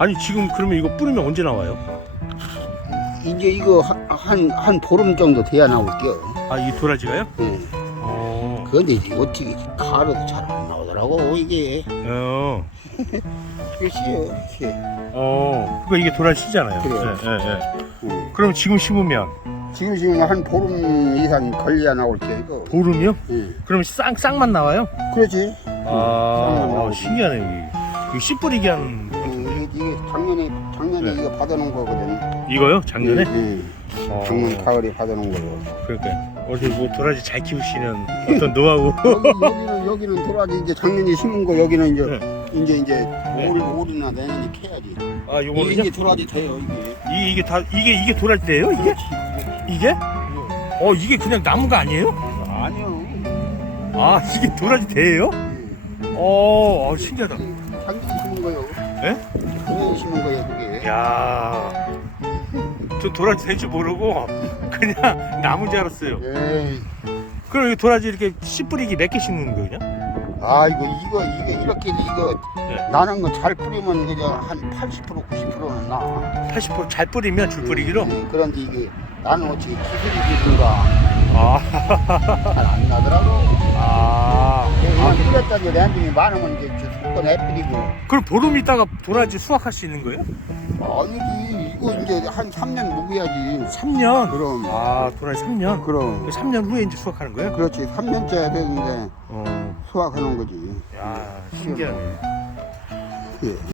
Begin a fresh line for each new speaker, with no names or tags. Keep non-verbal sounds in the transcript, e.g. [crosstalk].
아니 지금 그러면 이거 뿌리면 언제 나와요?
이제 이거 한한 보름 정도 돼야 나올게요.
아 이 도라지가요?
예.
어.
그런데 이제 어떻게 가루도 잘 안 나오더라고 이게.
어. [laughs]
글쎄요.
어. 그거 이게 도라지 씨잖아요.
그래요.
예, 예, 예.
음.
그럼 지금 심으면
지금 지금 한 보름 이상 걸려야 나올게요 이거.
보름이요?
예.
그럼 쌍 쌍만 나와요?
그렇지.
아, 어,
나오고.
신기하네 여기. 이거 씨 뿌리기 한
어, 이게, 작년에 작년에
네.
이거 받아놓은 거거든.
이거요? 작년에?
예, 예.
어.
작년 가을에 받아놓은 거고.
그러니까 어디 뭐 도라지 잘 키우시는 어떤 노하우. [laughs]
여기, 여기는 여기는 도라지 이제 작년에 심은 거 여기는 이제
네.
이제 이제
네.
올 올이나 내년에 캐야지.
아 요거는요?
이게 도라지 돼요 이게.
이게 이게 다 이게 이게 도라지예요? 이게? 이게? 어 이게 그냥 나무가 아니에요?
아니요.
아 이게 도라지 대예요? 어, 어 신기하다.
작년에 심은 거요.
예? 야, 저 도라지 될 줄 모르고 그냥 나무인 줄 알았어요.
에이.
그럼 이 도라지 이렇게 씨 뿌리기 몇 개 심는 거냐?
아 이거 이거 이게 이렇게 이거
네.
나는 거 잘 뿌리면 그냥 한 80% 90%는 나.
80%잘 뿌리면 줄 뿌리기로?
네, 그런데 이게 나는 어떻게 기술이 되든가
아,
잘 안 나더라고. 뿌렸더니 랜딩이 많으면 이제 저 속도 내뿌리고.
그럼 보름 있다가 도라지 수확할 수 있는 거예요?
아니지 이거 이제 한 3년 묵어야지.
3년.
그럼
아, 도라지 3년.
그럼
3년 후에 이제 수확하는 거예요?
그렇지 3년째 해야 되는데
어,
수확하는 거지.
야, 신기하네.
예.